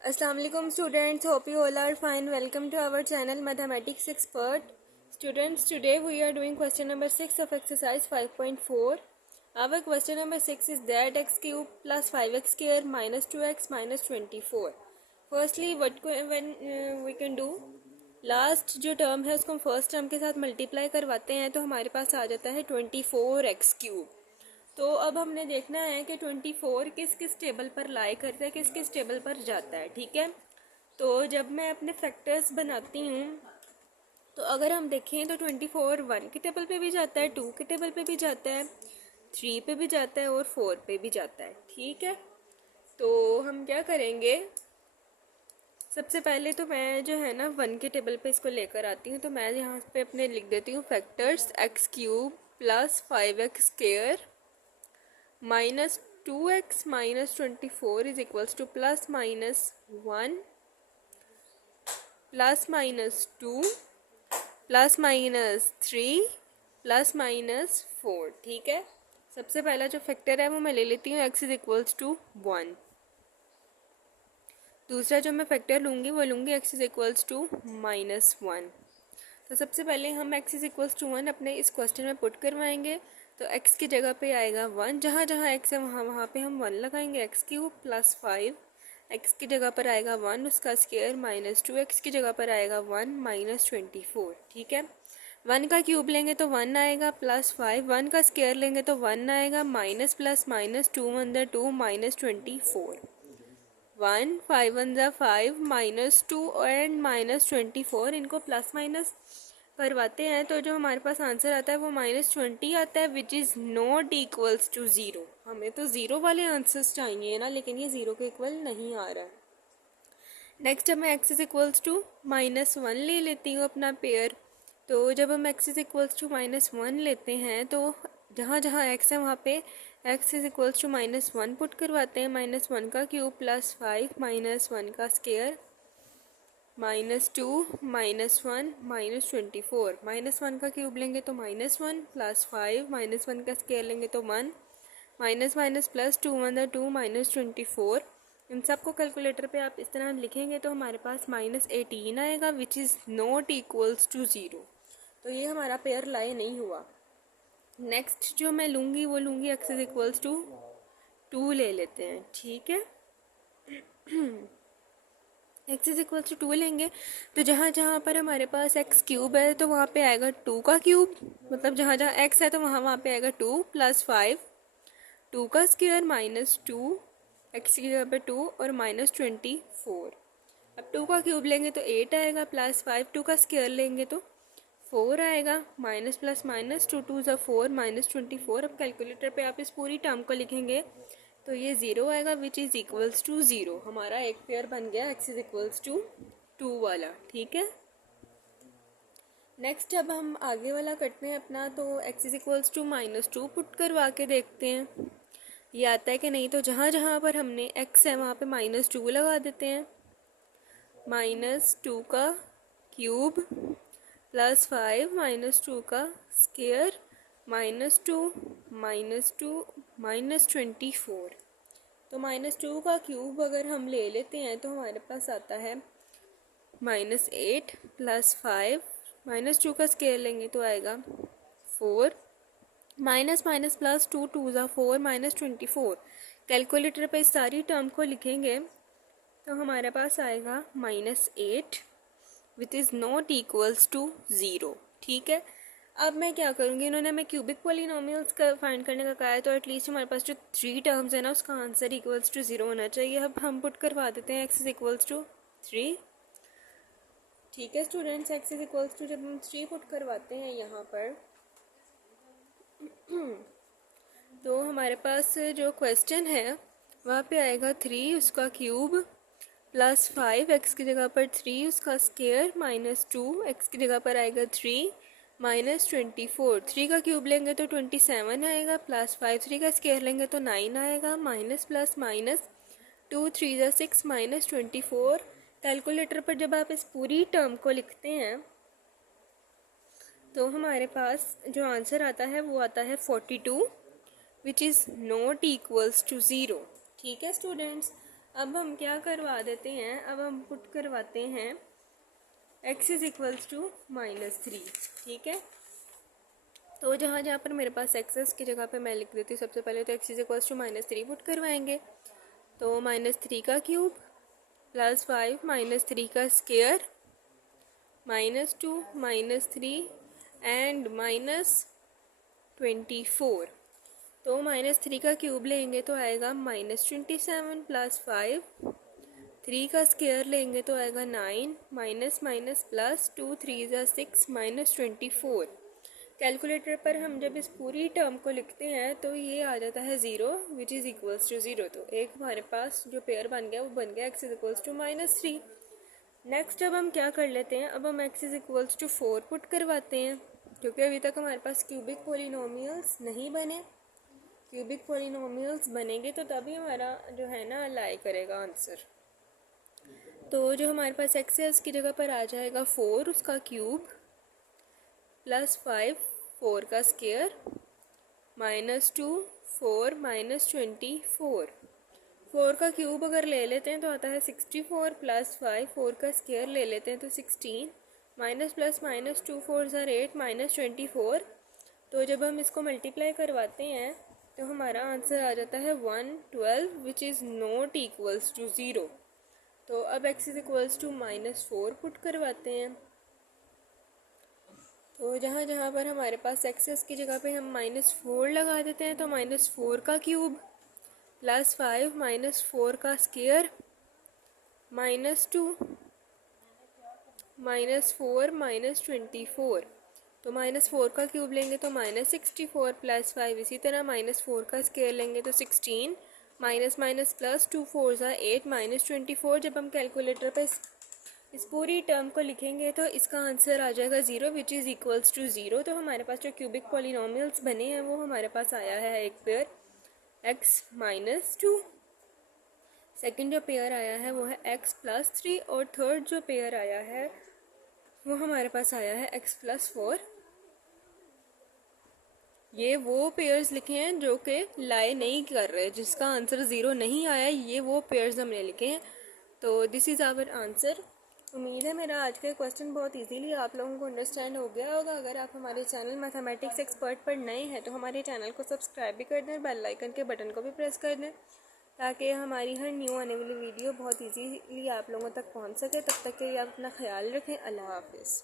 Assalamu alaikum students, hope you all are fine. Welcome to our channel Mathematics Expert. Students, today we are doing question number 6 of exercise 5.4. Our question number 6 is that x cube plus 5x square minus 2x minus 24. Firstly, we can do, last जो term है उसको हम first term के साथ multiply करवाते हैं तो हमारे पास आ जाता है 24x क्यूब। तो अब हमने देखना है कि 24 किस किस टेबल पर लाई करता है, किस किस टेबल पर जाता है। ठीक है, तो जब मैं अपने फैक्टर्स बनाती हूँ तो अगर हम देखें तो 24 1 के टेबल पे भी जाता है, 2 के टेबल पे भी जाता है, 3 पे भी जाता है और 4 पे भी जाता है। ठीक है, तो हम क्या करेंगे, सबसे पहले तो मैं जो है ना 1 के टेबल पे इसको लेकर आती हूँ। तो मैं यहाँ पे अपने लिख देती हूँ factors x cube plus 5x square minus 2x minus 24 is equals two plus minus 1 plus minus 2 plus minus 3 plus minus 4। ठीक है, सबसे पहला जो फैक्टर है वो मैं ले लेती हूँ x इज इक्वल्स टू 1। दूसरा जो मैं फैक्टर लूँगी वो लूँगी x is equals to minus 1। तो सबसे पहले हम x इज इक्वल्स टू 1 अपने इस क्वेश्चन में पुट करवाएंगे। तो x की जगह पे आएगा 1, जहाँ जहाँ x है वहाँ पे हम 1 लगाएंगे। x क्यूब प्लस 5, x की जगह पर आएगा 1 उसका स्क्वायर माइनस 2, x की जगह पर आएगा 1 माइनस 24। ठीक है, 1 का क्यूब लेंगे तो 1 आएगा प्लस 5, 1 का स्क्वायर लेंगे तो 1 आएगा minus plus minus 2 1 the 2 minus 24। 1 5 1 ज़ा 5 माइनस 2 एंड माइनस 24, इनको प्लस माइनस करवाते हैं तो जो हमारे पास आंसर आता है वो माइनस 20 आता है, which is not equals to zero. हमें तो ज़ीरो वाले आंसर्स चाहिए ना, लेकिन ये ज़ीरो के इक्वल नहीं आ रहा है। नेक्स्ट अब मैं X is equals to minus 1 ले लेती हूँ अपना पेयर। तो जब हम X is equals to minus 1 लेते हैं तो जहाँ जहाँ एक्स है वहाँ पे X is equals to minus 1 put करवाते हैं। माइनस 1 का क्यूब प्लस 5 माइनस 1 का square minus 2 minus 1 minus 24। Minus 1 का क्यूब लेंगे तो माइनस 1 प्लस 5 माइनस 1 का स्क्वायर लेंगे तो 1 माइनस माइनस प्लस 2 1 2 माइनस 24। इन सबको कैलकुलेटर पे आप इस तरह लिखेंगे तो हमारे पास माइनस 18 आएगा, which is not equals to zero. तो ये हमारा पेयर लाई नहीं हुआ। नेक्स्ट जो मैं लूँगी वो लूँगी एक्स इज इक्वल्स टू 2 ले लेते हैं। ठीक है, एक्स इज इक्वल टू 2 लेंगे तो जहाँ जहाँ पर हमारे पास एक्स क्यूब है तो वहाँ पे आएगा 2 का क्यूब, मतलब जहाँ जहाँ एक्स है तो वहाँ वहाँ पे आएगा 2 प्लस 5, 2 का स्क्वायर माइनस 2, एक्स की जगह पे 2 और माइनस 24। अब 2 का क्यूब लेंगे तो 8 आएगा प्लस 5, 2 का स्क्वायर लेंगे तो 4 आएगा माइनस प्लस माइनस 2 2 ज़ा 4 माइनस 24। अब कैलकुलेटर पे आप इस पूरी टर्म को लिखेंगे तो ये 0 आएगा, विच इज़ इक्वल्स टू 0। हमारा एक पेयर बन गया एक्स इज इक्वल्स टू 2 वाला। ठीक है, नेक्स्ट अब हम आगे वाला करते हैं अपना। तो X is equals to minus 2 put करवा के देखते हैं ये आता है कि नहीं। तो जहाँ जहाँ पर हमने एक्स है वहाँ पे माइनस 2 लगा देते हैं। माइनस 2 का क्यूब प्लस 5 माइनस 2 का स्क्वायर माइनस 2 माइनस 2 माइनस 24। तो माइनस 2 का क्यूब अगर हम ले लेते हैं तो हमारे पास आता है माइनस 8 प्लस 5, माइनस 2 का स्क्वायर लेंगे तो आएगा 4, माइनस माइनस प्लस 2 2 ज़ा 4 माइनस 24। कैलकुलेटर पे इस सारी टर्म को लिखेंगे तो हमारे पास आएगा minus 8, which is not equals to 0। ठीक है, अब मैं क्या करूँगी, इन्होंने हमें क्यूबिक पॉलिनोमियल्स का फाइंड करने का कहा है तो एटलीस्ट हमारे पास जो 3 टर्म्स है ना उसका आंसर इक्वल्स टू 0 होना चाहिए। अब हम पुट करवा देते हैं एक्स इज इक्वल्स टू 3। ठीक है students, X is equals to जब हम 3 पुट करवाते हैं यहाँ पर तो हमारे पास जो क्वेश्चन है वहाँ पे आएगा 3 उसका क्यूब प्लस 5, एक्स की जगह पर 3 उसका स्क्वायर माइनस 2, एक्स की जगह पर आएगा 3 माइनस 24। 3 का क्यूब लेंगे तो 27 आएगा प्लस 5, 3 का स्क्वायर लेंगे तो 9 आएगा माइनस प्लस माइनस 2 3 ज़ा 6 माइनस 24। कैलकुलेटर पर जब आप इस पूरी टर्म को लिखते हैं तो हमारे पास जो आंसर आता है वो आता है 42, which is not equals to 0। ठीक है स्टूडेंट्स, अब हम क्या करवा देते हैं, अब हम पुट करवाते हैं x इज इक्वल्स टू -3, ठीक है। तो जहाँ जहाँ पर मेरे पास x है उसकी जगह पे मैं लिख देती हूँ सबसे पहले तो x is equals to -3 put करवाएंगे। तो -3 का क्यूब प्लस 5 -3 का स्क्वायर -2 -3 एंड -24। तो -3 का क्यूब लेंगे तो आएगा -27 प्लस 5, 3 का स्क्वायर लेंगे तो आएगा 9 माइनस माइनस प्लस 2 3 ज़ा 6 -24। कैलकुलेटर पर हम जब इस पूरी टर्म को लिखते हैं तो ये आ जाता है 0 विच इज़ इक्वल्स टू 0। तो एक हमारे पास जो पेयर बन गया वो बन गया x is equals to -3। Next अब हम क्या कर लेते हैं, अब हम x is equals to 4 put करवाते हैं क्योंकि अभी तक हमारे पास क्यूबिक पोलिनोमियल्स नहीं बने। क्यूबिक पोलिनोमियल्स बनेंगे तो तभी हमारा जो है ना लाई करेगा आंसर। तो जो हमारे पास x है उसकी जगह पर आ जाएगा 4 उसका क्यूब प्लस 5 4 का स्क्वायर -2 4 -24। 4 का क्यूब अगर ले लेते हैं तो आता है 64 प्लस 5 4 का स्क्वायर ले लेते हैं तो 16 माइनस प्लस माइनस 2 4 ज़ार 8 -24। तो जब हम इसको मल्टीप्लाई करवाते हैं तो हमारा आंसर आ जाता है 112 which is not equals to 0। तो अब x is equals to -4 put करवाते हैं। तो जहाँ जहाँ पर हमारे पास x है उसकी जगह पे हम -4 लगा देते हैं। तो -4 का क्यूब प्लस 5 -4 का स्क्वायर -2 -4 -24। तो -4 का क्यूब लेंगे तो -64 प्लस 5, इसी तरह -4 का स्क्वायर लेंगे तो 16 माइनस माइनस प्लस 2 4 ज़ा 8 -24। जब हम कैलकुलेटर पे इस पूरी टर्म को लिखेंगे तो इसका आंसर आ जाएगा 0 विच इज़ इक्वल्स टू 0। तो हमारे पास जो क्यूबिक पॉलिनोमियल्स बने हैं वो हमारे पास आया है एक पेयर x -2, सेकंड जो पेयर आया है वो है x +3 और थर्ड जो पेयर आया है वो हमारे पास आया है x +4। ये वो पेयर्स लिखे हैं जो कि लाई नहीं कर रहे, जिसका आंसर 0 नहीं आया, ये वो पेयर्स हमने लिखे हैं। तो दिस इज़ आवर आंसर। उम्मीद है मेरा आज का क्वेश्चन बहुत इजीली आप लोगों को अंडरस्टैंड हो गया होगा। अगर आप हमारे चैनल मैथमेटिक्स एक्सपर्ट पर नए हैं तो हमारे चैनल को सब्सक्राइब भी कर दें, बेल आइकन के बटन को भी प्रेस कर दें ताकि हमारी हर न्यू आने वाली वीडियो बहुत इजीली आप लोगों तक पहुंच सके। तब तक के लिए आप अपना ख्याल रखें। अल्लाह हाफिज़।